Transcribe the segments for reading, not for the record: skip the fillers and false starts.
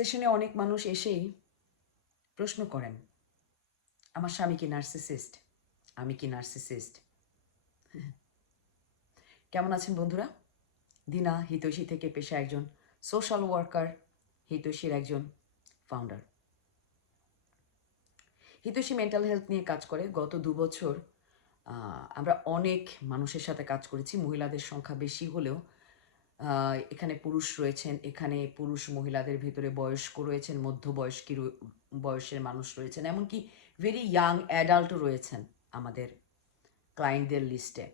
সেশনে অনেক মানুষ এসেই প্রশ্ন করেন, আমার স্বামী কি নার্সিসিস্ট? আমি কি নার্সিসিস্ট? কেমন আছেন বন্ধুরা? দিনা হিতৈষী থেকে পেশা একজন সোশ্যাল ওয়ার্কার, হিতৈষীর একজন ফাউন্ডার। হিতৈষী মেন্টাল হেলথ নিয়ে কাজ করে। গত 2 বছর আমরা অনেক মানুষের সাথে কাজ করেছি। মহিলাদের সংখ্যা বেশি হলেও এখানে পুরুষ রয়েছেন। এখানে পুরুষ মহিলাদের ভেতরে বয়স্ক রয়েছেন, মধ্যবয়স্কী বয়সের মানুষ রয়েছেন, এমনকি ভেরি ইয়াং অ্যাডাল্টও রয়েছেন আমাদের ক্লায়েন্টদের লিস্টে।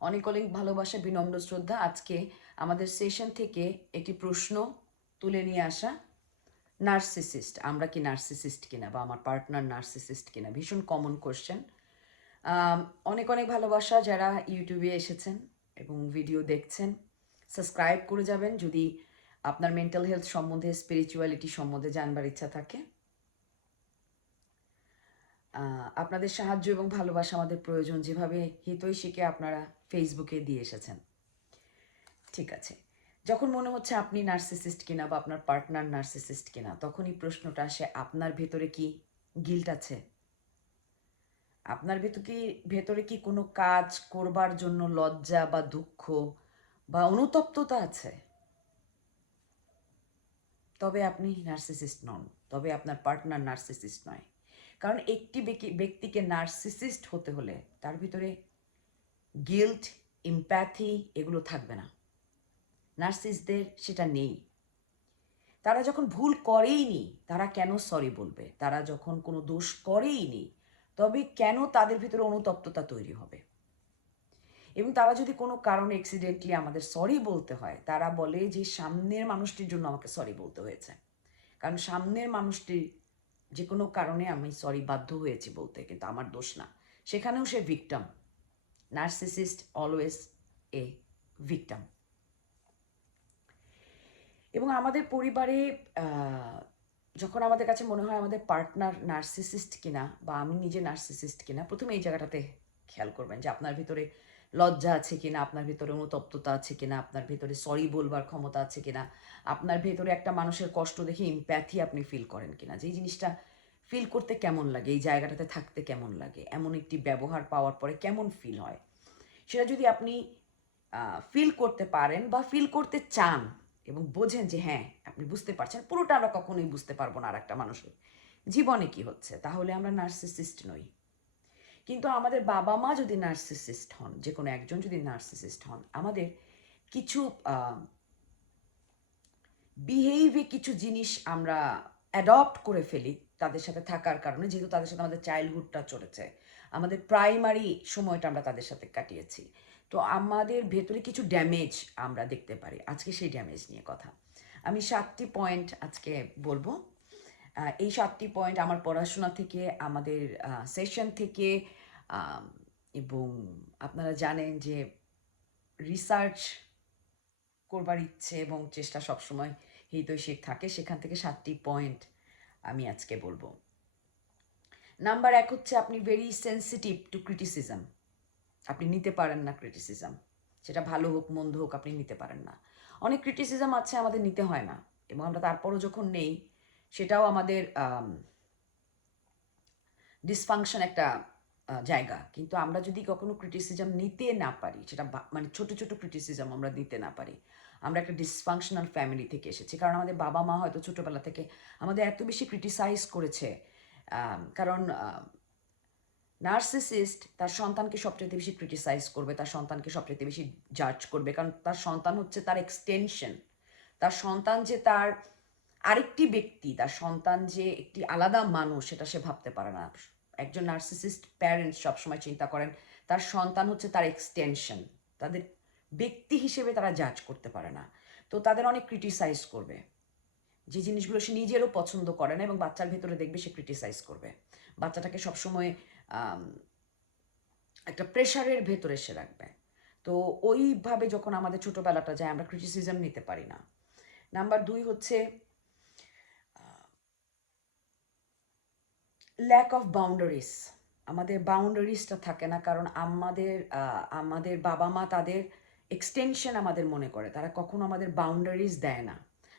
অনেক অনেক ভালোবাসা, বিনম্র শ্রদ্ধা। আজকে আমাদের সেশন থেকে একটি প্রশ্ন তুলে নিয়ে আসা, নার্সিসিস্ট, আমরা কি নার্সিসিস্ট কিনা, বা আমার পার্টনার নার্সিসিস্ট কিনা, ভীষণ কমন কোশ্চেন। অনেক অনেক ভালোবাসা যারা ইউটিউবে এসেছেন এবং ভিডিও দেখছেন। সাবস্ক্রাইব করে যাবেন যদি আপনার মেন্টাল হেলথ সম্বন্ধে, স্পিরিচুয়ালিটি সম্বন্ধে জানবার ইচ্ছা থাকে। আপনাদের সাহায্য এবং ভালোবাসা আমাদের প্রয়োজন, যেভাবে হিতৈষীকে আপনারা ফেসবুকে দিয়ে এসেছেন। ঠিক আছে, যখন মনে হচ্ছে আপনি নার্সিসিস্ট কিনা বা আপনার পার্টনার নার্সিসিস্ট কিনা, তখনই প্রশ্নটা আসে, আপনার ভেতরে কি গিল্ট আছে? আপনার ভেতরে কি কোনো কাজ করবার জন্য লজ্জা বা দুঃখ বা অনুতপ্ততা আছে? তবে আপনি নার্সিসিস্ট নন, তবে আপনার পার্টনার নার্সিসিস্ট নয়। কারণ একটি ব্যক্তিকে নার্সিসিস্ট হতে হলে তার ভিতরে গিল্ট, এমপ্যাথি এগুলো থাকবে না। নার্সিসদের সেটা নেই। তারা যখন ভুল করেইনি, তারা কেন সরি বলবে? তারা যখন কোনো দোষ করেইনি, তবে কেন তাদের ভিতরে অনুতপ্ততা তৈরি হবে? এবং তারা যদি কোনো কারণে অ্যাক্সিডেন্টলি আমাদের সরি বলতে হয়, তারা বলে যে সামনের মানুষটির জন্য আমাকে সরি বলতে হয়েছে। কারণ সামনের মানুষটি যে কোনো কারণে আমি সরি বাধ্য হয়েছি বলতে, কিন্তু আমার দোষ না। সেখানেও সে ভিকটাম। Narcissist always a ভিকটাম। এবং আমাদের পরিবারে যখন আমাদের কাছে মনে হয় আমাদের পার্টনার নার্সিসিস্ট কিনা বা আমি নিজে নার্সিসিস্ট কিনা, প্রথমে এই জায়গাটাতে খেয়াল করবেন যে আপনার ভিতরে লজ্জা আছে কিনা, আপনার ভিতরে অনুতপ্ততা আছে কিনা, আপনার ভিতরে সরি বলবার ক্ষমতা আছে কিনা, আপনার ভেতরে একটা মানুষের কষ্ট দেখে ইমপ্যাথি আপনি ফিল করেন কিনা, যে জিনিসটা ফিল করতে কেমন লাগে, এই জায়গাটাতে থাকতে কেমন লাগে, এমন একটি ব্যবহার পাওয়ার পরে কেমন ফিল হয়, সেটা যদি আপনি ফিল করতে পারেন বা ফিল করতে চান এবং বোঝেন যে হ্যাঁ আপনি বুঝতে পারছেন, পুরোটা আমরা কখনোই বুঝতে পারবো না আর একটা মানুষের জীবনে কি হচ্ছে, তাহলে আমরা নার্সিসিস্ট নই। কিন্তু আমাদের বাবা মা যদি নার্সিসিস্ট হন, যে কোনো একজন যদি নার্সিসিস্ট হন, আমাদের কিছু বিহেভিয়ে কিছু জিনিস আমরা অ্যাডপ্ট করে ফেলি তাদের সাথে থাকার কারণে, যেহেতু তাদের সাথে আমাদের চাইল্ডহুডটা চলেছে, আমাদের প্রাইমারি সময়টা আমরা তাদের সাথে কাটিয়েছি। তো আমাদের ভেতরে কিছু ড্যামেজ আমরা দেখতে পারি। আজকে সেই ড্যামেজ নিয়ে কথা। আমি 7টি পয়েন্ট আজকে বলবো। এই 7টি পয়েন্ট আমার পড়াশোনা থেকে, আমাদের সেশন থেকে, এবং আপনারা জানেন যে রিসার্চ করবার ইচ্ছে এবং চেষ্টা সবসময় হিতৈষীর থাকে, সেখান থেকে 7টি পয়েন্ট আমি আজকে বলবো। নাম্বার 1 হচ্ছে, আপনি ভেরি সেন্সিটিভ টু ক্রিটিসিজম। আপনি নিতে পারেন না ক্রিটিসিজম, সেটা ভালো হোক মন্দ হোক, আপনি নিতে পারেন না। অনেক ক্রিটিসিজম আছে আমাদের নিতে হয় না, এবং আমরা তারপরও যখন নেই, সেটাও আমাদের ডিসফাংশন একটা জায়গা। কিন্তু আমরা যদি কখনো ক্রিটিসিজম নিতে না পারি, সেটা মানে ছোট ছোট ক্রিটিসিজম আমরা নিতে না পারি, আমরা একটা ডিসফাংশনাল ফ্যামিলি থেকে এসেছি। কারণ আমাদের বাবা মা হয়তো ছোটোবেলা থেকে আমাদের এত বেশি ক্রিটিসাইজ করেছে। কারণ নার্সিসিস্ট তার সন্তানকে সবচেয়ে বেশি ক্রিটিসাইজ করবে, তার সন্তানকে সবচেয়ে বেশি জাজ করবে, কারণ তার সন্তান হচ্ছে তার এক্সটেনশন। তার সন্তান যে তার আরেকটি ব্যক্তি, তার সন্তান যে একটি আলাদা মানুষ, সেটা সে ভাবতে পারে না। একজন নার্সিসিস্ট প্যারেন্টস সবসময় চিন্তা করেন তার সন্তান হচ্ছে তার এক্সটেনশন, তাদের ব্যক্তি হিসেবে তারা জাজ করতে পারে না। তো তাদের অনেক ক্রিটিসাইজ করবে, যে জিনিসগুলো সে নিজেরও পছন্দ করে না, এবং বাচ্চার ভেতরে দেখবে সে ক্রিটিসাইজ করবে। বাচ্চাটাকে সবসময় একটা প্রেশারের ভেতরে সে রাখবে। তো ওইভাবে যখন আমাদের ছোটোবেলাটা যায়, আমরা ক্রিটিসিজম নিতে পারি না। নাম্বার 2 হচ্ছে ল্যাক অফ বাউন্ডারিজ। আমাদের বাউন্ডারিজটা থাকে না, কারণ আমাদের বাবা মা তাদের এক্সটেনশন আমাদের মনে করে, তারা কখনো আমাদের বাউন্ডারিজ দেয় না।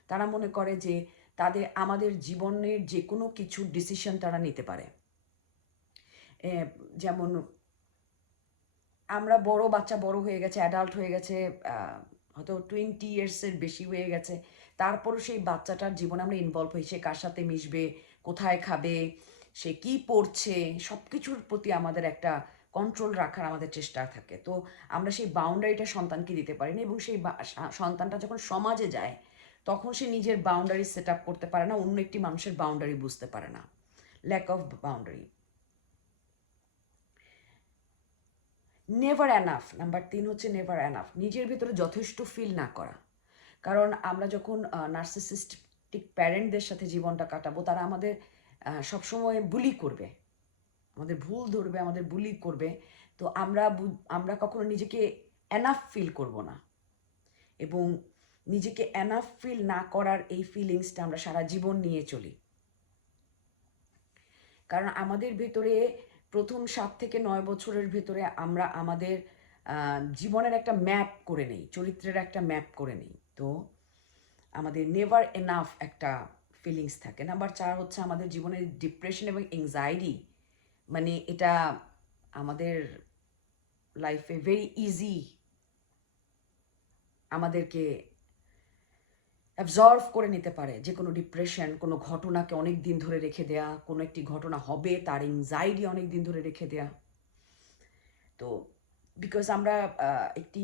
তারা মনে করে যে আমাদের জীবনের যে কোনো কিছু ডিসিশন তারা নিতে পারে। যেমন আমরা বাচ্চা বড় হয়ে গেছে, অ্যাডাল্ট হয়ে গেছে, হয়তো 20 ইয়ার্সের বেশি হয়ে গেছে, তারপরও সেই বাচ্চাটার জীবনে আমরা ইনভলভ হই। সে কার সাথে মিশবে, কোথায় খাবে, সে কি পড়ছে, সব কিছুর প্রতি আমাদের একটা কন্ট্রোল রাখার আমাদের চেষ্টা থাকে। তো আমরা সেই বাউন্ডারিটা সন্তানকে দিতে পারি না, এবং সেই সন্তানটা যখন সমাজে যায় তখন সে নিজের বাউন্ডারি সেট আপ করতে পারে না, অন্য একটি মানুষের বাউন্ডারি বুঝতে পারে না। Lack of boundary. Never enough. Number 3 হচ্ছে নেভার অ্যানাফ। নিজের ভিতরে যথেষ্ট ফিল না করা। কারণ আমরা যখন নার্সিসিস্টিক প্যারেন্টদের সাথে জীবনটা কাটাবো, তারা আমাদের সবসময় বুলি করবে, আমাদের ভুল ধরবে, আমাদের বুলি করবে। তো আমরা কখনো নিজেকে এনাফ ফিল করব না, এবং নিজেকে এনাফ ফিল না করার এই ফিলিংসটা আমরা সারা জীবন নিয়ে চলি। কারণ আমাদের ভেতরে প্রথম 7 থেকে 9 বছরের ভেতরে আমরা আমাদের জীবনের একটা ম্যাপ করে নেই, চরিত্রের একটা ম্যাপ করে নেই। তো আমাদের নেভার এনাফ একটা ফিলিংস থাকে। নাম্বার 4 হচ্ছে আমাদের জীবনের ডিপ্রেশন এবং এংজাইটি, মানে এটা আমাদের লাইফে ভেরি ইজি আমাদেরকে অ্যাবজর্ভ করে নিতে পারে। যে কোনো ডিপ্রেশন, কোনো ঘটনাকে অনেক দিন ধরে রেখে দেয়া, কোনো একটি ঘটনা হবে তার এংজাইটি অনেক দিন ধরে রেখে দেয়া। তো বিকজ আমরা একটি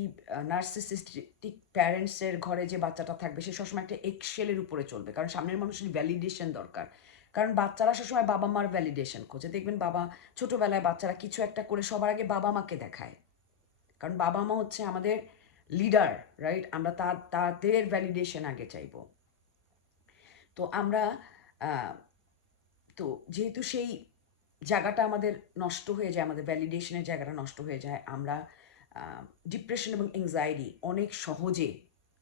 নার্সিসিস্টিক প্যারেন্টসের ঘরে যে বাচ্চাটা থাকবে সে সবসময় একটা এক্সেলের উপরে চলবে, কারণ সামনের মানুষের ভ্যালিডেশন দরকার। কারণ বাচ্চারা সবসময় বাবা মার ভ্যালিডেশন খোঁজে। দেখবেন ছোটোবেলায় বাচ্চারা কিছু একটা করে সবার আগে বাবা মাকে দেখায়, কারণ বাবা মা হচ্ছে আমাদের লিডার, রাইট? আমরা তাদের ভ্যালিডেশন আগে চাইব। তো আমরা তো যেহেতু সেই জায়গাটা আমাদের নষ্ট হয়ে যায়, আমাদের ভ্যালিডেশনের জায়গাটা নষ্ট হয়ে যায়, আমরা ডিপ্রেশন এবং এংজাইটি অনেক সহজে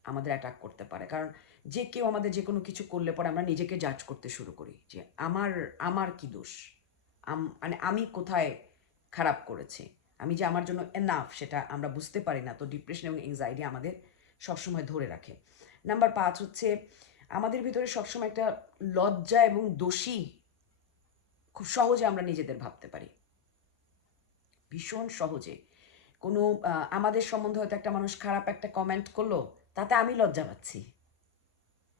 আমাদের অ্যাটাক করতে পারে। কারণ যে কেউ আমাদের যে কোনো কিছু করলে পরে আমরা নিজেকে জাজ করতে শুরু করি যে আমার কি দোষ, মানে আমি কোথায় খারাপ করেছি, আমি যে আমার জন্য এনাফ সেটা আমরা বুঝতে পারি না। তো ডিপ্রেশন এবং এংজাইটি আমাদের সবসময় ধরে রাখে। নাম্বার 5 হচ্ছে আমাদের ভিতরে সবসময় একটা লজ্জা এবং দোষী খুব সহজে আমরা নিজেদের ভাবতে পারি, ভীষণ সহজে। কোনো আমাদের সম্বন্ধে হয়তো একটা মানুষ খারাপ একটা কমেন্ট করলো, তাতে আমি লজ্জা পাচ্ছি।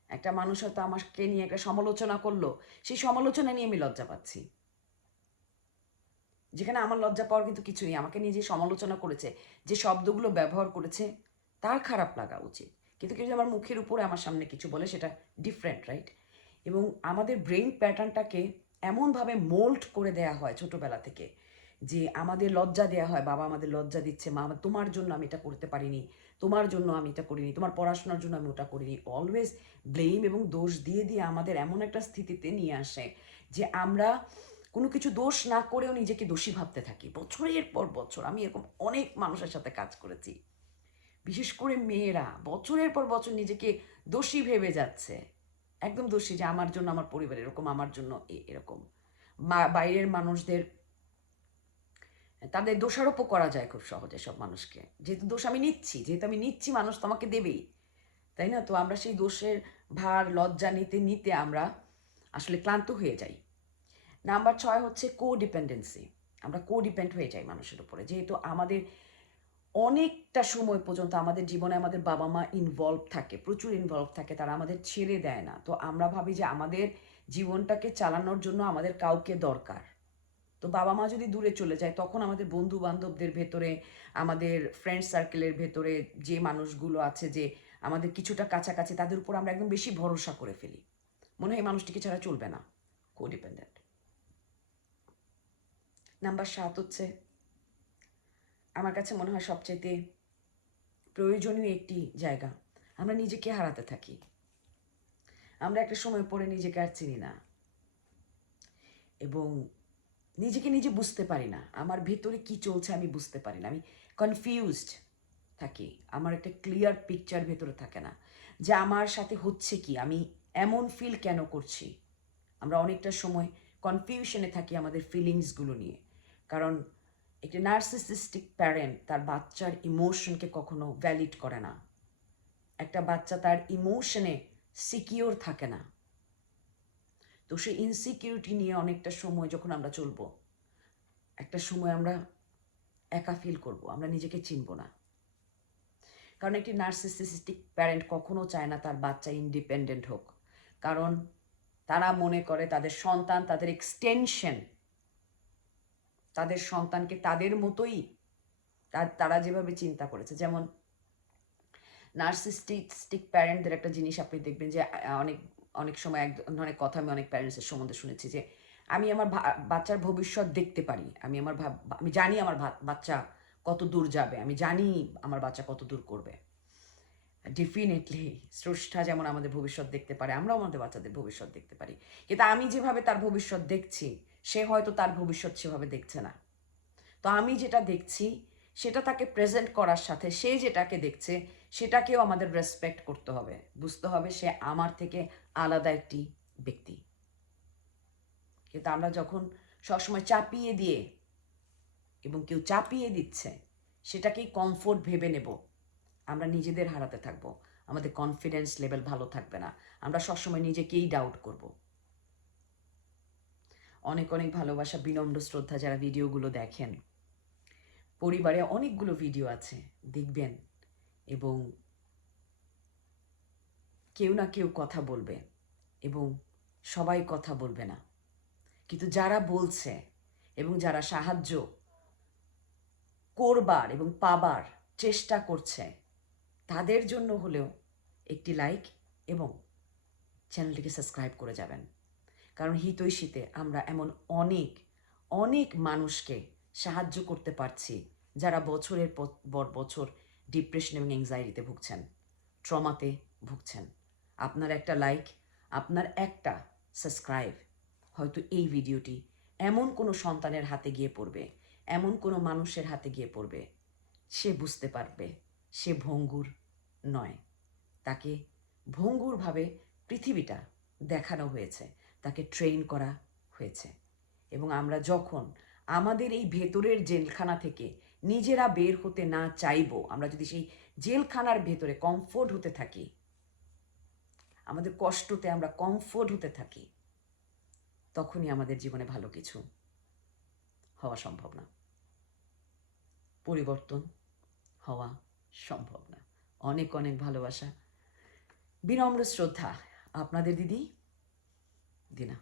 একটা মানুষ হয়তো আমাকে নিয়ে একটা সমালোচনা করলো, সেই সমালোচনা নিয়ে আমি লজ্জা পাচ্ছি, যেখানে আমার লজ্জা পাওয়ার কিন্তু কিছু নেই। আমাকে নিয়ে যে সমালোচনা করেছে, যে শব্দগুলো ব্যবহার করেছে, তার খারাপ লাগা উচিত। কিন্তু কেউ যদি আমার মুখের উপরে আমার সামনে কিছু বলে, সেটা ডিফারেন্ট, রাইট? এবং আমাদের ব্রেইন প্যাটার্নটাকে এমনভাবে মোল্ড করে দেয়া হয় ছোটোবেলা থেকে, যে আমাদের লজ্জা দেওয়া হয়, বাবা আমাদের লজ্জা দিচ্ছে, মা তোমার জন্য আমি এটা করতে পারিনি, তোমার জন্য আমি এটা করিনি, তোমার পড়াশোনার জন্য আমি ওটা করিনি। অলওয়েজ ব্লেম এবং দোষ দিয়ে দিয়ে আমাদের এমন একটা স্থিতিতে নিয়ে আসে যে আমরা কোনো কিছু দোষ না করেও নিজেকে দোষী ভাবতে থাকি বছরের পর বছর। আমি এরকম অনেক মানুষের সাথে কাজ করেছি, বিশেষ করে মেয়েরা বছরের পর বছর নিজেকে দোষী ভেবে যাচ্ছে, একদম দোষী, যে আমার জন্য আমার পরিবার এরকম, আমার জন্য এরকম। বাইরের মানুষদের তাদের দোষারোপও করা যায় খুব সহজে সব মানুষকে, যেহেতু দোষ আমি নিচ্ছি, যেহেতু আমি নিচ্ছি, মানুষ তো আমাকে দেবেই, তাই না? তো আমরা সেই দোষের ভার লজ্জা নিতে নিতে আমরা আসলে ক্লান্ত হয়ে যাই। নাম্বার 6 হচ্ছে কোডিপেন্ডেন্সি। আমরা কোডিপেন্ড হয়ে যাই মানুষের উপরে, যেহেতু আমাদের অনেকটা সময় পর্যন্ত আমাদের জীবনে আমাদের বাবা মা ইনভলভ থাকে, প্রচুর ইনভলভ থাকে, তারা আমাদের ছেড়ে দেয় না। তো আমরা ভাবি যে আমাদের জীবনটাকে চালানোর জন্য আমাদের কাউকে দরকার। তো বাবা মা যদি দূরে চলে যায়, তখন আমাদের বন্ধু বান্ধবদের ভেতরে, আমাদের ফ্রেন্ড সার্কেলের ভেতরে যে মানুষগুলো আছে, যে আমাদের কিছুটা কাছাকাছি, তাদের উপর আমরা একদম বেশি ভরসা করে ফেলি, মনে হয় এই মানুষটিকে ছাড়া চলবে না। কোডিপেন্ডেন্ট। নাম্বার 7 হচ্ছে আমার কাছে মনে হয় সবচাইতে প্রয়োজনীয় একটি জায়গা, আমরা নিজেকে হারাতে থাকি। আমরা একটা সময় পরে নিজেকে আর চিনি না, এবং নিজেকে নিজে বুঝতে পারি না, আমার ভেতরে কি চলছে আমি বুঝতে পারি না, আমি কনফিউজড থাকি, আমার একটা ক্লিয়ার পিকচার ভেতরে থাকে না যে আমার সাথে হচ্ছে কি, আমি এমন ফিল কেন করছি। আমরা অনেকটা সময় কনফিউশনে থাকি আমাদের ফিলিংসগুলো নিয়ে, কারণ একটি নার্সিসিস্টিক প্যারেন্ট তার বাচ্চার ইমোশনকে কখনো ভ্যালিড করে না। একটা বাচ্চা তার ইমোশনে সিকিওর থাকে না। তো সেই ইনসিকিউরিটি নিয়ে অনেকটা সময় যখন আমরা চলবো, একটা সময় আমরা একা ফিল করব, আমরা নিজেকে চিনব না। কারণ একটি নার্সিসিস্টিক প্যারেন্ট কখনো চায় না তার বাচ্চা ইন্ডিপেন্ডেন্ট হোক, কারণ তারা মনে করে তাদের সন্তান তাদের এক্সটেনশন, তাদের সন্তানকে তাদের মতোই তারা যেভাবে চিন্তা করেছে। যেমন নার্সিসিস্টিক প্যারেন্টদের একটা জিনিস আপনি দেখবেন যে অনেক অনেক সময় এক ধরনের কথা আমি অনেক প্যারেন্টসের সম্বন্ধে শুনেছি যে আমি আমার বাচ্চার ভবিষ্যৎ দেখতে পারি, আমি জানি আমার বাচ্চা কত দূর যাবে, আমি জানি আমার বাচ্চা কত দূর করবে। ডেফিনেটলি স্রষ্টা যেমন আমাদের ভবিষ্যৎ দেখতে পারে, আমরাও আমাদের বাচ্চাদের ভবিষ্যৎ দেখতে পারি, কিন্তু আমি যেভাবে তার ভবিষ্যৎ দেখছি সে হয়তো তার ভবিষ্যৎ সেভাবে দেখছে না। তো আমি যেটা দেখছি সেটা তাকে প্রেজেন্ট করার সাথে সে যেটাকে দেখছে সেটাকেও আমাদের রেসপেক্ট করতে হবে, বুঝতে হবে সে আমার থেকে আলাদা একটি ব্যক্তি। কিন্তু আমরা যখন সবসময় চাপিয়ে দিয়ে, এবং কেউ চাপিয়ে দিচ্ছে সেটাকেই কমফোর্ট ভেবে নেব, আমরা নিজেদের হারাতে থাকবো, আমাদের কনফিডেন্স লেভেল ভালো থাকবে না, আমরা সবসময় নিজেকেই ডাউট করব। অনেক অনেক ভালোবাসা, বিনম্র শ্রদ্ধা যারা ভিডিওগুলো দেখেন। পরিবারে অনেকগুলো ভিডিও আছে, দেখবেন, এবং কেউ না কেউ কথা বলবে এবং সবাই কথা বলবে না, কিন্তু যারা বলছে এবং যারা সাহায্য করবার এবং পাবার চেষ্টা করছে তাদের জন্য হলেও একটি লাইক এবং চ্যানেলটিকে সাবস্ক্রাইব করে যাবেন। কারণ হিতৈষীতে আমরা এমন অনেক অনেক মানুষকে সাহায্য করতে পারছি যারা বছরের পর বছর ডিপ্রেশন এবং অ্যাংজাইটিতে ভুগছেন, ট্রমাতে ভুগছেন। আপনার একটা লাইক, আপনার একটা সাবস্ক্রাইব, হয়তো এই ভিডিওটি এমন কোনো সন্তানের হাতে গিয়ে পড়বে, এমন কোনো মানুষের হাতে গিয়ে পড়বে, সে বুঝতে পারবে সে ভঙ্গুর নয়, তাকে ভঙ্গুরভাবে পৃথিবীটা দেখানো হয়েছে, তাকে ট্রেন করা হয়েছে। এবং আমরা যখন আমাদের এই ভেতরের জেলখানা থেকে নিজেরা বের হতে না চাইব, আমরা যদি সেই জেলখানার ভেতরে কমফোর্ট হতে থাকি, আমাদের কষ্টতে আমরা কমফোর্ট হতে থাকি, তখনই আমাদের জীবনে ভালো কিছু হওয়া সম্ভব না, পরিবর্তন হওয়া সম্ভব না। অনেক অনেক ভালোবাসা, বিনম্র শ্রদ্ধা, আপনাদের দিদি দিনা।